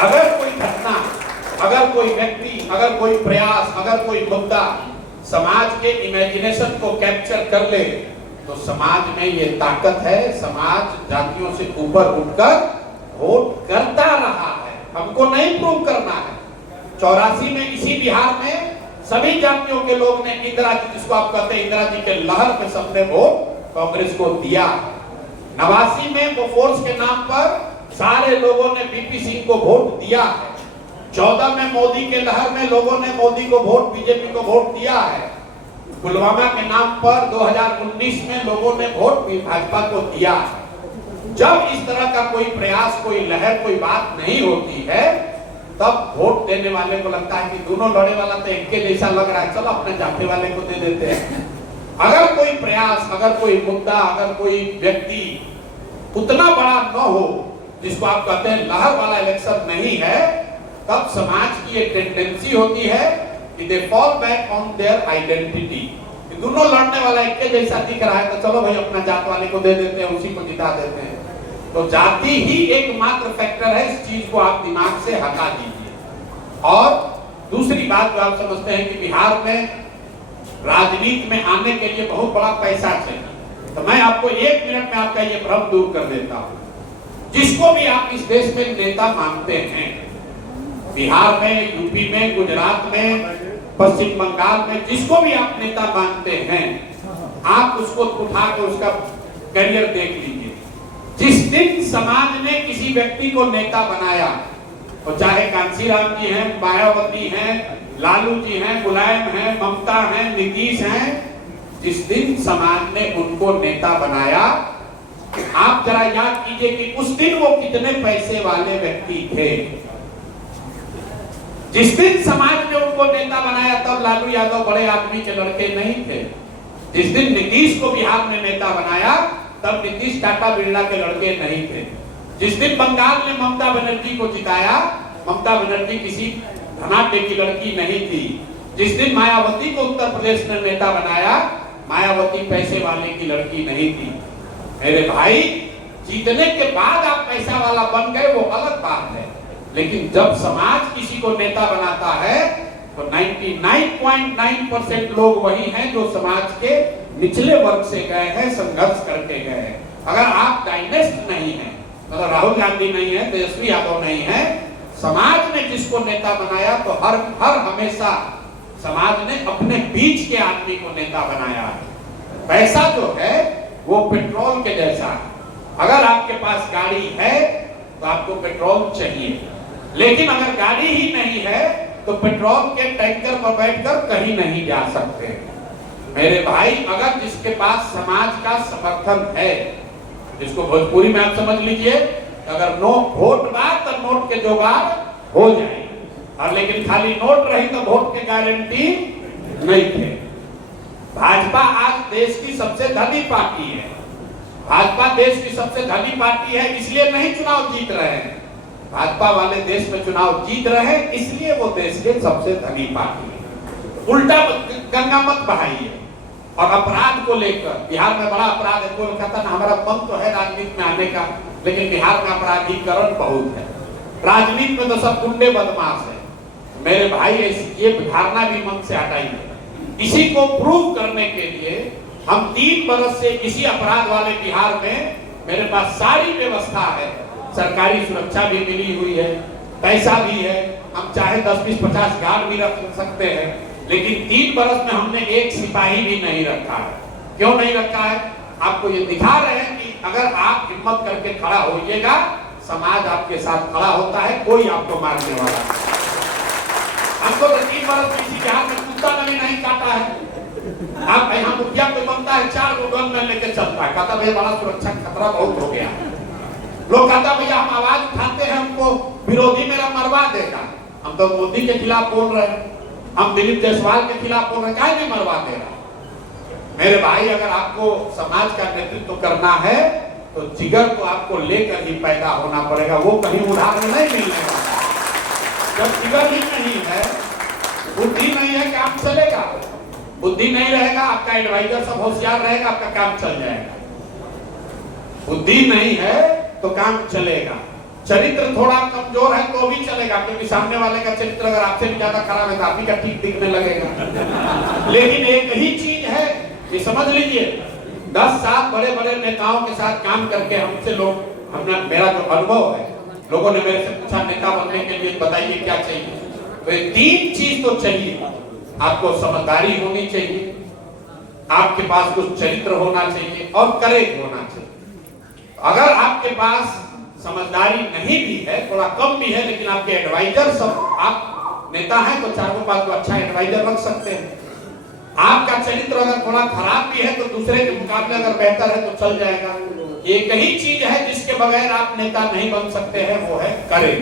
अगर कोई घटना, अगर कोई व्यक्ति, अगर कोई प्रयास, अगर कोई मुद्दा समाज के इमेजिनेशन को कैप्चर कर ले तो समाज में ये ताकत है, समाज जातियों से ऊपर उठकर वोट करता रहा है। हमको नहीं प्रूव करना है। 84 में इसी बिहार में सभी जातियों के लोग ने इंदिरा जी, जिसको आप कहते हैं इंदिरा जी के लहर में, सबने वोट कांग्रेस को दिया। 89 में वो फोर्स के नाम पर सारे लोगों ने बीपी सिंह को वोट दिया है। 14 में मोदी के लहर में लोगों ने मोदी को वोट, बीजेपी को वोट दिया है। पुलवामा के नाम पर 2019 में लोगों ने वोट भी भाजपा को दिया है। जब इस तरह का कोई प्रयास, कोई लहर, कोई बात नहीं होती है, तब वोट देने वाले को लगता है कि दोनों लड़े वाला तो एक के जैसा लग रहा है, चलो अपने जाते वाले को दे देते हैं। अगर कोई प्रयास, अगर कोई मुद्दा, अगर कोई व्यक्ति उतना बड़ा न हो, जिसको आप कहते हैं लहर वाला इलेक्शन नहीं है, तब समाज की एक टेंडेंसी होती है कि they fall back on their identity. दोनों लड़ने वाला एक के जैसा दिख रहा है, तो चलो भाई अपना जात वाले को दे देते हैं, उसी को जिता देते हैं। तो जाति ही एकमात्र फैक्टर है, इस चीज को आप दिमाग से हटा दीजिए। और दूसरी बात जो आप समझते हैं कि बिहार में राजनीति में आने के लिए बहुत बड़ा पैसा चाहिए, तो मैं आपको 1 मिनट में आपका ये भ्रम दूर कर देता हूं। जिसको भी आप इस देश में नेता मानते हैं, बिहार में, यूपी में, गुजरात में, पश्चिम बंगाल में, जिसको भी आप नेता मानते हैं, आप उसको उठाकर उसका करियर देख लीजिए। जिस दिन समाज ने किसी व्यक्ति को नेता बनाया, तो चाहे कांशीराम जी हैं, मायावती हैं, लालू जी हैं, मुलायम हैं, ममता हैं, नीतीश हैं, जिस दिन समाज ने उनको नेता बनाया, आप जरा याद कीजिए कि उस दिन वो कितने पैसे वाले व्यक्ति थे। जिस दिन समाज ने उनको नेता बनाया, तब लालू यादव बड़े आदमी के लड़के नहीं थे। जिस दिन नीतीश को बिहार में नेता बनाया, तब नीतीश टाटा बिरला के लड़के नहीं थे। जिस दिन बंगाल ने ममता बनर्जी को जिताया, ममता बनर्जी किसी धनाढ्य की लड़की नहीं थी। जिस दिन मायावती को उत्तर प्रदेश ने नेता बनाया, मायावती पैसे वाले की लड़की नहीं थी। मेरे भाई, जीतने के बाद आप पैसा वाला बन गए वो अलग बात है, लेकिन जब समाज किसी को नेता बनाता है तो 99.9% लोग वही हैं जो समाज के निचले वर्ग से गए हैं, संघर्ष करके गए हैं। अगर आप डायनेस्ट नहीं हैं, मतलब राहुल गांधी नहीं है, तेजस्वी यादव नहीं है, समाज ने जिसको नेता बनाया तो हर हमेशा समाज ने अपने बीच के आदमी को नेता बनाया है। पैसा जो है वो पेट्रोल के जैसा है। अगर आपके पास गाड़ी है तो आपको पेट्रोल चाहिए, लेकिन अगर गाड़ी ही नहीं है तो पेट्रोल के टैंकर पर बैठकर कहीं नहीं जा सकते। मेरे भाई, अगर जिसके पास समाज का समर्थन है, जिसको भोजपुरी में आप समझ लीजिए, अगर नो वोट बा तो नोट के जुगाड़ हो जाए, और लेकिन खाली नोट रही तो वोट के गारंटी नहीं थे। भाजपा आज देश की सबसे धनी पार्टी है। भाजपा देश की सबसे धनी पार्टी है, इसलिए नहीं चुनाव जीत रहे हैं। भाजपा वाले देश में चुनाव जीत रहे हैं, इसलिए वो देश के सबसे धनी पार्टी है। उल्टा गंगा मत बहाइए। और अपराध को लेकर बिहार में बड़ा अपराध है। कोई कहता ना हमारा मन तो है राजनीति में आने का, लेकिन बिहार में अपराधीकरण बहुत है। राजनीति में तो सब गुंडे बदमाश है। मेरे भाई, ये धारणा भी मन से हटाइए। इसी को प्रूव करने के लिए हम 3 बरस से इसी अपराध वाले बिहार में, मेरे पास सारी व्यवस्था है, सरकारी सुरक्षा भी मिली हुई है, पैसा भी है, हम चाहे 10, 20, 50 गार्ड भी रख सकते हैं, लेकिन 3 बरस में हमने एक सिपाही भी नहीं रखा है। क्यों नहीं रखा है? आपको ये दिखा रहे हैं कि अगर आप हिम्मत करके खड़ा होइएगा, समाज आपके साथ खड़ा होता है, कोई आपको मारने वाला नहीं। हमको तो 3 बरस में इसी बिहार में कुत्ता नहीं काटा है। आप यहाँ मुखिया कोई बनता है, 4 गो गन में लेके चलता है, कहता भैया बड़ा सुरक्षा खतरा बहुत हो गया। लोग कहता भैया हम आवाज उठाते हैं, हमको विरोधी मेरा मरवा देगा। हम तो मोदी के खिलाफ बोल रहे हैं, हम दिलीप जायसवाल के खिलाफ बोल रहे हैं, काहे नहीं मरवा दे रहा? मेरे भाई, अगर आपको समाज का नेतृत्व करना है तो जिगर को आपको लेकर ही पैदा होना पड़ेगा, वो कहीं उधार में नहीं मिलने वाला। जब जिगर ही नहीं है, बुद्धि नहीं है, काम चलेगा। बुद्धि नहीं रहेगा, आपका एडवाइजर सब होशियार रहेगा, आपका काम चल जाएगा। बुद्धि नहीं है तो काम चलेगा। चरित्र थोड़ा कमजोर है तो भी चलेगा, क्योंकि सामने वाले का चरित्र अगर आपसे भी ज्यादा खराब है तो आप ही का ठीक दिखने लगेगा। लेकिन एक ही चीज है, ये समझ लीजिए, 10 साल बड़े बड़े नेताओं के साथ काम करके हमसे लोग, हमने, मेरा जो अनुभव है, लोगों ने मेरे से पूछा नेता बनने के लिए बताइए क्या चाहिए, तो ये 3 चीज तो चाहिए। आपको समझदारी होनी चाहिए, आपके पास कुछ चरित्र होना चाहिए और करेज होना चाहिए। अगर आपके पास समझदारी नहीं भी है, थोड़ा कम भी है, लेकिन आपके एडवाइजर सब, आप नेता हैं तो चारों पास तो अच्छा एडवाइजर रख सकते हैं। आपका चरित्र अगर थोड़ा खराब भी है तो दूसरे के मुकाबले अगर बेहतर है तो चल जाएगा। एक ही चीज है जिसके बगैर आप नेता नहीं बन सकते हैं, वो है करेज।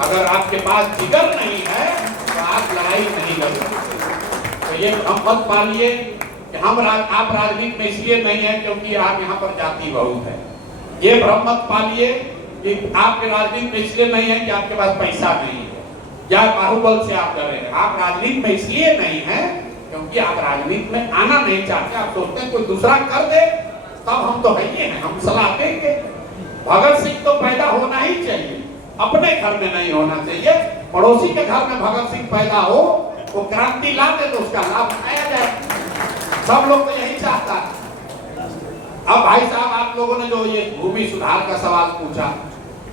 अगर आपके पास जिगर नहीं है तो आप लड़ाई नहीं कर सकते। तो ये हम मत पालिए कि आप राजनीति में इसलिए नहीं है क्योंकि आप यहाँ पर जाति बहुत है। ये भ्रम मत पालिए कि आपके राजनीति में इसलिए नहीं है कि आपके पास पैसा नहीं है या बाहुबल से आप कर रहे हैं। आप राजनीति में इसलिए नहीं है क्योंकि आप राजनीति में आना नहीं चाहते। आप सोचते हैं कोई दूसरा कर दे तब हम तो है ही हैं, हम सलाह देंगे। भगत सिंह तो पैदा होना ही चाहिए, अपने घर में नहीं होना चाहिए। पड़ोसी के घर में भगत सिंह पैदा हो, वो क्रांति ला दे तो उसका लाभ उठाया जाए। सब लोग तो यही चाहता है। अब भाई साहब, आप लोगों ने जो ये भूमि सुधार का सवाल पूछा,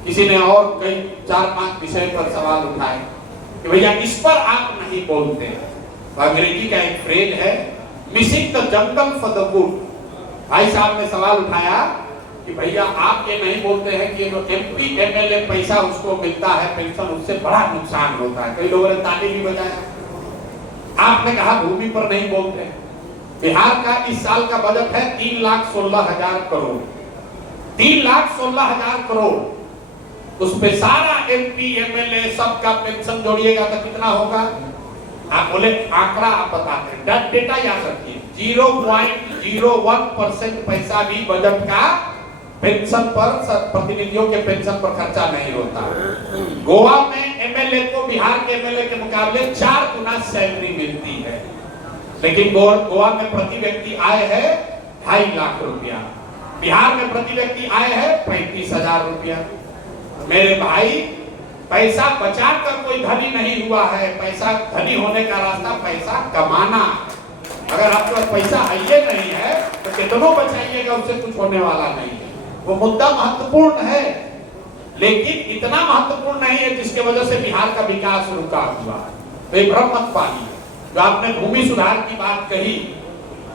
किसी ने और कई 4-5 विषय पर सवाल उठाए कि भैया इस पर आप नहीं बोलते। तो अंग्रेजी का एक फ्रेज है, missing the jungle for the wood. भाई साहब ने सवाल उठाया कि भैया आप ये नहीं बोलते हैं कि जो MP MLA पैसा उसको मिलता है पेंशन, उससे बड़ा नुकसान होता है। कई लोगों ने ताली भी बजाया। आपने कहा भूमि पर नहीं बोलते। बिहार का इस साल का बजट है 3,16,000 करोड़। 3,16,000 करोड़, उस पे सारा MP MLA सबका पेंशन जोड़िएगा तो कितना होगा? आप बोले आंकड़ा आप बताते हैं, डेटा याद रखिए, 0.01% पैसा भी बजट का पेंशन पर, प्रतिनिधियों के पेंशन पर खर्चा नहीं होता। गोवा में MLA को बिहार के MLA के मुकाबले 4 गुना सैलरी मिलती है, लेकिन गोवा में प्रति व्यक्ति आय है 2.5 लाख रुपया, बिहार में प्रति व्यक्ति आय है 35,000 रुपया। मेरे भाई, पैसा बचाकर कोई धनी नहीं हुआ है। पैसा धनी होने का रास्ता पैसा कमाना। अगर आपके पास पैसा है ये नहीं है तो कितनों बचाइएगा, उससे कुछ होने वाला नहीं है। वो मुद्दा महत्वपूर्ण है, लेकिन इतना महत्वपूर्ण नहीं है जिसके वजह से बिहार का विकास रुका हुआ। तो एक भ्रम मत पालिए। जो आपने भूमि सुधार की बात कही,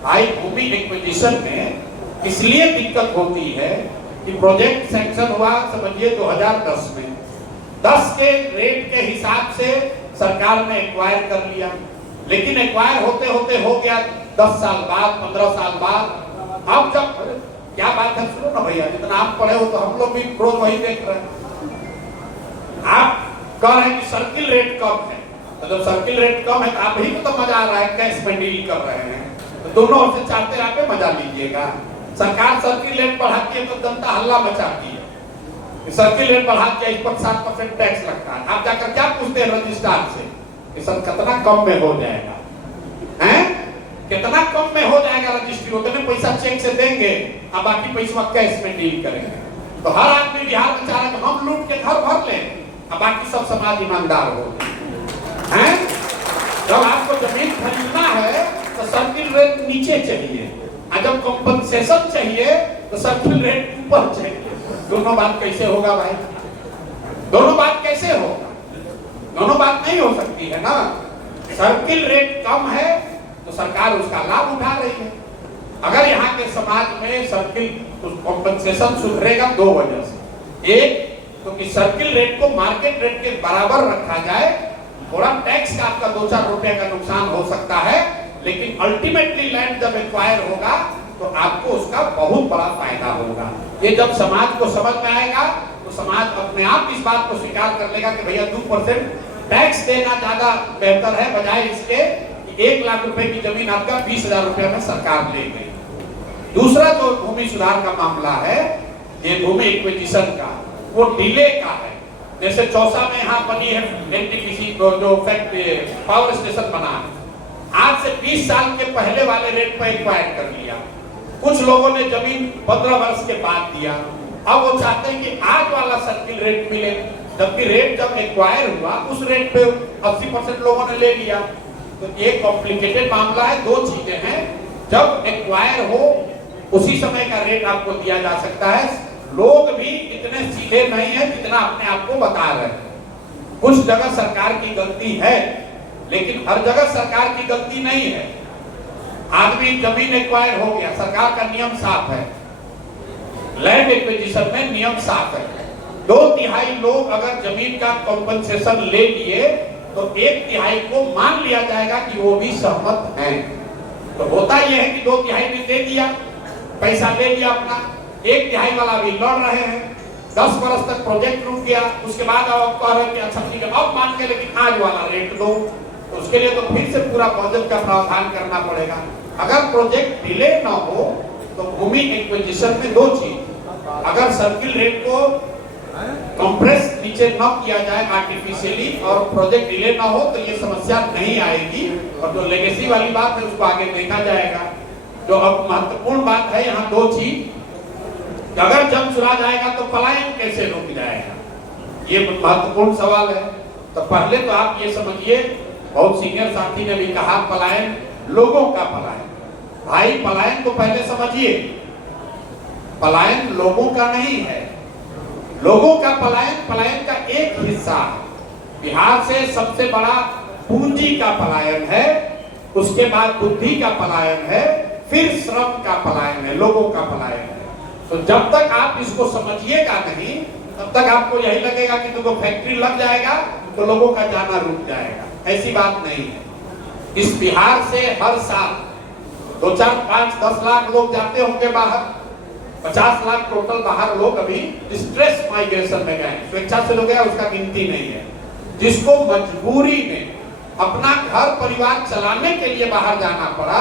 भाई भूमि एक्विजिशन में इसलिए दिक्कत होती है कि प्रोजेक्ट सैंक्शन हुआ समझिए 2010 में, 10 के रेट के हिसाब से सरकार ने एक्वायर कर लिया, लेकिन एक्वायर होते होते हो गया 10 साल बाद, 15 साल बाद। अब जब क्या बात है, सुनो ना भैया, जितना आप पढ़े हो तो हम लोग भी रोज वही देख रहे हैं। आप कह रहे हैं कि सर्किल रेट कम है, तो जब सर्किल रेट कम है तो आप ही को तो मजा आ रहा है, कैश में डील कर रहे हैं, तो दोनों ओर से चाहते आके मजा लीजिएगा। सरकार सर्किल रेट बढ़ाती है तो जनता हल्ला मचाती है, सर्किल रेट बढ़ा के इस पर 7% टैक्स लगता है। आप जाकर क्या पूछते हैं रजिस्ट्रार से कि सर कितना कम में हो जाएगा, हैं? कितना कम में हो जाएगा रजिस्ट्री, उतने पैसा चेक से देंगे, अब बाकी पैसा कैश में डील करेंगे। तो हर आदमी बिहार में चाह रहा है हम लूट के घर भर लें, अब बाकी सब समाज ईमानदार हो, हैं? जब आपको जमीन खरीदना है तो सर्किल रेट नीचे चाहिए, और जब कंपनसेशन चाहिए तो सर्किल रेट ऊपर चाहिए। दोनों बात कैसे होगा भाई? दोनों बात कैसे होगा? दोनों बात नहीं हो सकती है ना। सर्किल रेट कम है तो सरकार उसका लाभ उठा रही है। अगर यहाँ के समाज में सर्किल कंपनसेशन सुधरेगा 2 वजह से। एक, क्योंकि सर्किल रेट को मार्केट रेट के बराबर रखा जाए, थोड़ा टैक्स का आपका 2-4 रुपए का नुकसान हो सकता है, लेकिन अल्टीमेटली लैंड जब एक्वायर होगा तो आपको उसका बहुत बड़ा फायदा होगा। ये जब समाज को समझ में आएगा तो समाज अपने आप इस बात को स्वीकार कर लेगा कि भैया 2% टैक्स देना ज्यादा बेहतर है, बजाय इसके कि 1 लाख रुपए की जमीन आपका 20,000 रुपए में सरकार ले गई। दूसरा जो भूमि सुधार का मामला है, ये भूमि एक्विजिशन का, वो डिले का है। जैसे चौसा में यहाँ बनी है NTPC जो फैक्ट्री पावर स्टेशन बना, आज से 20 साल के पहले वाले रेट पर एक्वायर कर लिया। कुछ लोगों ने जमीन 15 वर्ष के बाद दिया, अब वो चाहते हैं कि आज वाला सर्किल रेट मिले, जबकि रेट जब एक्वायर हुआ उस रेट पे 80% लोगों ने ले लिया। तो ये कॉम्प्लिकेटेड मामला है। दो चीजें हैं, जब एक्वायर हो उसी समय का रेट आपको दिया जा सकता है। लोग भी इतने सीधे नहीं है जितना अपने आप को बता रहे हैं। कुछ जगह सरकार की गलती है, लेकिन हर जगह सरकार की गलती नहीं है। आदमी जमीन एक्वायर हो गया, सरकार का नियम साफ है, लैंड एक्विजिशन में नियम साफ है। 2/3 लोग अगर जमीन का कॉम्पनसेशन ले लिए तो 1/3 को मान लिया जाएगा कि वो भी सहमत हैं। तो होता यह है कि 2/3 ने दे दिया, पैसा ले लिया अपना, 1/3 वाला भी लड़ रहे हैं, 10 वर्ष तक प्रोजेक्ट रुक गया। उसके बाद अब कह रहे हैं कि अच्छा ठीक है अब मान के, लेकिन आज वाला रेट दो। तो उसके लिए तो फिर से पूरा प्रोजेक्ट का प्रावधान करना पड़ेगा। अगर प्रोजेक्ट डिले ना हो तो भूमि एक्विजिशन में दो चीज, अगर सर्किल रेट को कंप्रेस नीचे न किया जाए आर्टिफिशियली और प्रोजेक्ट डिले ना हो तो ये समस्या नहीं आएगी। और जो लेगेसी वाली बात है उसको आगे देखा जाएगा। जो अब महत्वपूर्ण बात है यहाँ दो चीज, अगर जंग चुरा जाएगा तो पलायन कैसे रुक जाएगा, ये महत्वपूर्ण सवाल है। तो पहले तो आप ये समझिए, बहुत सीनियर साथी ने भी कहा पलायन लोगों का पलायन। भाई पलायन तो पहले समझिए, पलायन लोगों का नहीं है। लोगों का पलायन पलायन का एक हिस्सा है। बिहार से सबसे बड़ा पूंजी का पलायन है, उसके बाद बुद्धि का पलायन है, फिर श्रम का पलायन है, लोगों का पलायन है। तो जब तक आप इसको समझिएगा नहीं तब तक आपको यही लगेगा कि तुमको फैक्ट्री लग जाएगा तो लोगों का जाना रुक जाएगा। ऐसी बात नहीं है। इस बिहार से हर साल 2, 4, 5, 10 लाख लोग जाते होंगे बाहर, 50 लाख टोटल बाहर लोग अभी डिस्ट्रेस माइग्रेशन में गए, स्वेच्छा से लोग गए, उसका गिनती नहीं है। जिसको मजबूरी में अपना घर परिवार चलाने के लिए बाहर जाना पड़ा,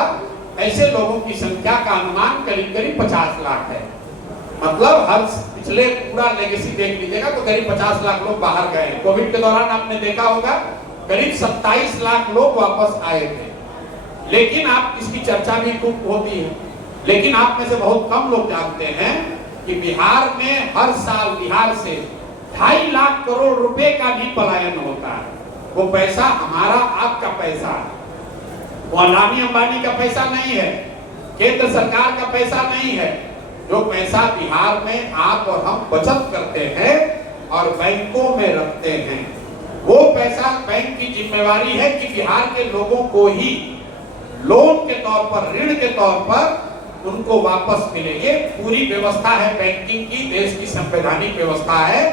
ऐसे लोगों की संख्या का अनुमान करीब करीब 50 लाख है। मतलब हर पिछले पूरा लेगेसी देख लीजिएगा तो करीब 50 लाख लोग बाहर गए। कोविड के दौरान आपने देखा होगा करीब 27 लाख लोग वापस आए थे। लेकिन आप इसकी चर्चा भी खूब होती है, लेकिन आप में से बहुत कम लोग जानते हैं कि बिहार में हर साल बिहार से 2.5 लाख करोड़ रुपए का भी पलायन होता है। वो पैसा हमारा आपका पैसा है, वो अडानी अंबानी का पैसा नहीं है, केंद्र सरकार का पैसा नहीं है। जो पैसा बिहार में आप और हम बचत करते हैं और बैंकों में रखते हैं, वो पैसा बैंक की जिम्मेवारी है कि बिहार के लोगों को ही लोन के तौर पर, ऋण के तौर पर उनको वापस मिले। ये पूरी व्यवस्था है बैंकिंग की, देश की संवैधानिक व्यवस्था है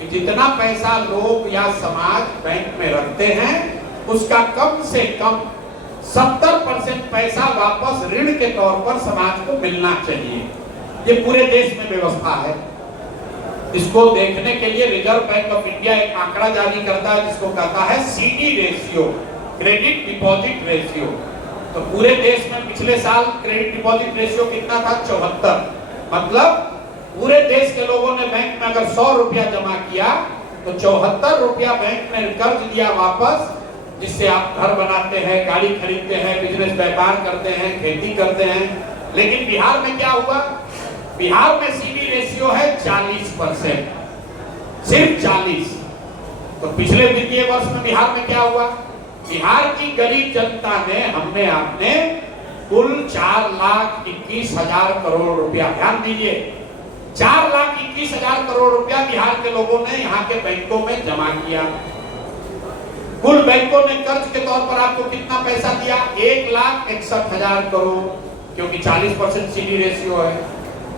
कि जितना पैसा लोग या समाज बैंक में रखते हैं उसका कम से कम 70% पैसा वापस ऋण के तौर पर समाज को मिलना चाहिए। ये पूरे देश में व्यवस्था है। इसको देखने के लिए रिजर्व बैंक ऑफ इंडिया एक आंकड़ा जारी करता है जिसको कहता है CD ratio, credit deposit ratio. तो पूरे देश में पिछले साल क्रेडिट डिपॉजिट रेशियो कितना था? 74। मतलब पूरे देश के लोगों ने बैंक में अगर 100 रुपया जमा किया तो 74 रुपया बैंक ने कर्ज दिया वापस, जिससे आप घर बनाते हैं, गाड़ी खरीदते हैं, बिजनेस व्यापार करते हैं, खेती करते हैं। लेकिन बिहार में क्या हुआ? बिहार में CD रेशियो है 40%, सिर्फ 40। तो पिछले वित्तीय वर्ष में बिहार में क्या हुआ? बिहार की गरीब जनता ने, हमने आपने कुल 4,21,000 करोड़ रुपया, ध्यान दीजिए, 4,21,000 करोड़ रुपया बिहार के लोगों ने यहाँ के बैंकों में जमा किया। कुल बैंकों ने कर्ज के तौर पर आपको कितना पैसा दिया? 1,61,000 करोड़, क्योंकि 40% CD रेशियो है।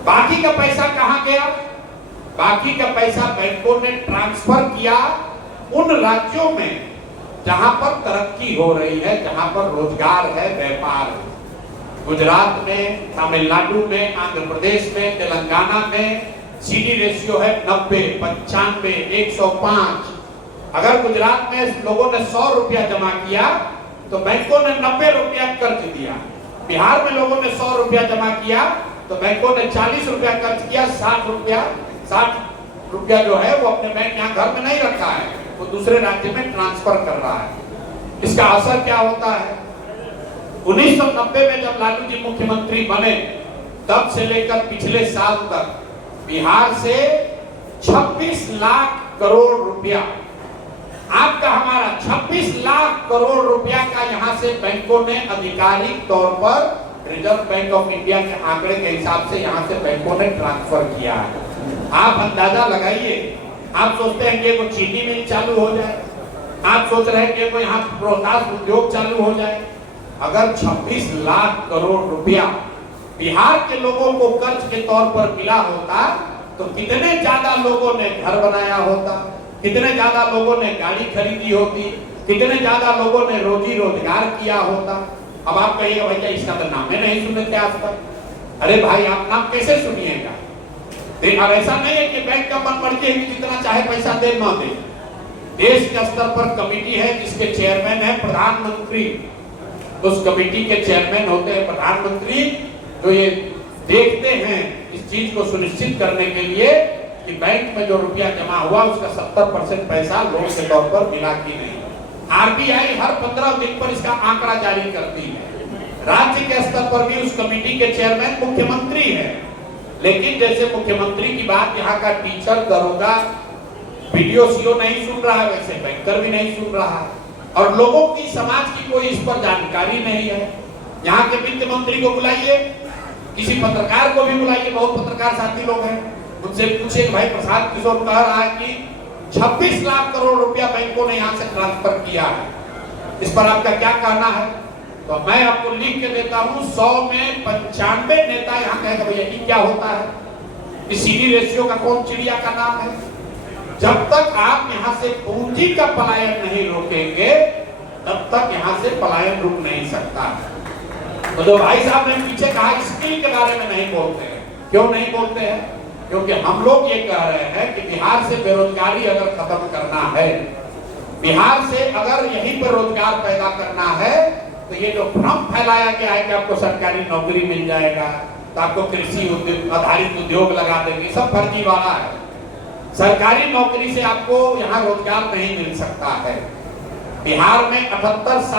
बाकी का पैसा कहां गया? बाकी का पैसा बैंकों ने ट्रांसफर किया उन राज्यों में जहां पर तरक्की हो रही है, जहां पर रोजगार है, व्यापार है। गुजरात में, तमिलनाडु में, आंध्र प्रदेश में, तेलंगाना में CD रेशियो है 90, 95, 105। अगर गुजरात में लोगों ने 100 रुपया जमा किया तो बैंकों ने 90 रुपया कर्ज दिया। बिहार में लोगों ने 100 रुपया जमा किया तो बैंकों ने 40 रुपया खर्च किया, 60 रुपया जो है वो अपने बैंक यहाँ घर में नहीं रखा है, वो दूसरे राज्य में ट्रांसफर कर रहा है। इसका असर क्या होता है? 1990 में जब लालू जी मुख्यमंत्री बने तब से लेकर पिछले साल तक बिहार से 26 लाख करोड़ रुपया, आपका हमारा 26 लाख करोड़ रुपया का यहां से बैंकों ने आधिकारिक तौर पर रिजर्व बैंक ऑफ इंडिया के आंकड़े के हिसाब से यहां से बैंकों ने ट्रांसफर किया है। आप अंदाजा लगाइए, आप सोचते हैं कि कोई चीनी मिल चालू हो जाए, आप सोच रहे हैं कि कोई यहाँ रोहतास उद्योग चालू हो जाए। अगर 26 लाख करोड़ रुपया बिहार के लोगों को कर्ज के तौर पर मिला होता तो कितने ज्यादा लोगों ने घर बनाया होता, कितने ज्यादा लोगों ने गाड़ी खरीदी होती, कितने ज्यादा लोगों ने रोजी रोजगार किया होता। अब आप कहिएगा भैया इसका तो नाम ही नहीं सुने थे आज तक। अरे भाई आप नाम कैसे सुनिएगा? अब ऐसा नहीं है कि बैंक का मन मर्जी है कि जितना चाहे पैसा दे ना दे। देश के स्तर पर कमेटी है जिसके चेयरमैन है प्रधानमंत्री, उस कमेटी के चेयरमैन होते हैं प्रधानमंत्री, जो ये देखते हैं इस चीज को सुनिश्चित करने के लिए कि बैंक में जो रुपया जमा हुआ उसका 70% पैसा लोन के तौर पर मिला कि नहीं। आरबीआई हर 15 दिन पर इसका आंकड़ा जारी करती है। राज्य के स्तर पर भी उस कमेटी के चेयरमैन मुख्यमंत्री है, लेकिन जैसे मुख्यमंत्री की बात यहाँ का टीचर, दरोगा, वीडियो सीओ नहीं सुन रहा है, वैसे बैंकर भी नहीं सुन रहा है, और लोगों की, समाज की कोई इस पर जानकारी नहीं है। यहाँ के वित्त मंत्री को बुलाइए, किसी पत्रकार को भी बुलाइए, बहुत पत्रकार साथी लोग हैं, उनसे पूछिए भाई प्रसाद किशोर कह रहा है कि 26 लाख करोड़ रुपया बैंकों ने यहाँ से ट्रांसफर किया है, इस पर आपका क्या कहना है? तो मैं आपको लिख के देता हूँ, 100 में 95 नेता यहाँ कहेगा भैया ये क्या होता है, इस सीडी रेशियो का कौन चिड़िया का नाम है? जब तक आप यहाँ से पूंजी का पलायन नहीं रोकेंगे तब तक यहाँ से पलायन रुक नहीं सकता। तो जो भाई साहब ने पीछे कहा स्किल के बारे में नहीं बोलते हैं, क्यों नहीं बोलते हैं? क्योंकि हम लोग ये कह रहे हैं कि बिहार से बेरोजगारी अगर खत्म करना है, बिहार से अगर यहीं पर रोजगार पैदा करना है, तो ये जो भ्रम फैलाया गया है कि आपको सरकारी नौकरी मिल जाएगा, तो आपको कृषि आधारित उद्योग लगा देंगे, सब फर्जी वाला है। सरकारी नौकरी से आपको यहाँ रोजगार नहीं मिल सकता है। बिहार में 78 साल